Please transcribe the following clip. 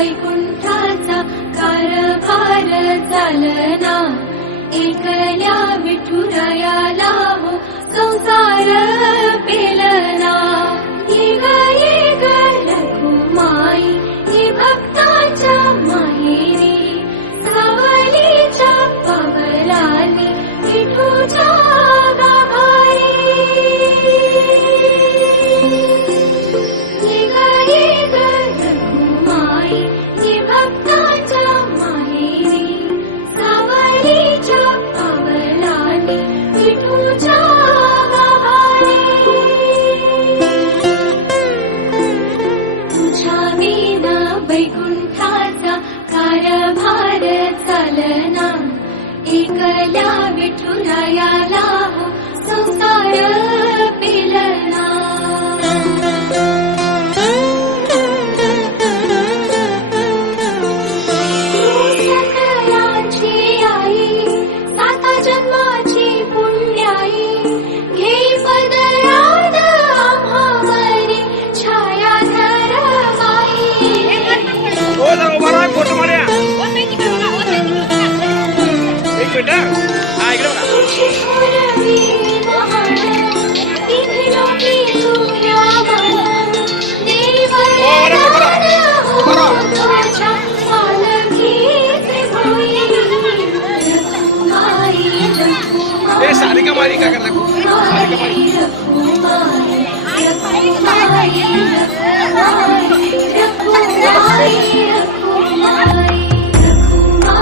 वैकुंठाचा कारभार चालना, एकल्या विठुरायाला हो संसार पेलना. ये ग रघुमाई ही भक्ताच्या माहेरी, सावलीच्या पवलाली विठूच्या गाभारी. ये ग रघुमाई ही भक्ताच्या माहेरी, सावलीच्या पवलाली विठूच्या गाभारी. तुझ्या विना वैकुंठाचा कारभार चालना, एकल्या विठुरायाला हो संसार पेलना. सकलांची आई, साता जन्माची पुण्याई, घेई पदरात आम्हावरी छायाधर बाई. फोटो मारूया. एक मिनिट हा, इकडे बघा. तुझी थोरवी महान, तिथे लोकी तुया मन, देवदान हो तुझ्या पालखीत होई. रघुमाई ए सारिका मारी काय करणार? रघुमाई रघुमाई रघुमाई रघुमाई.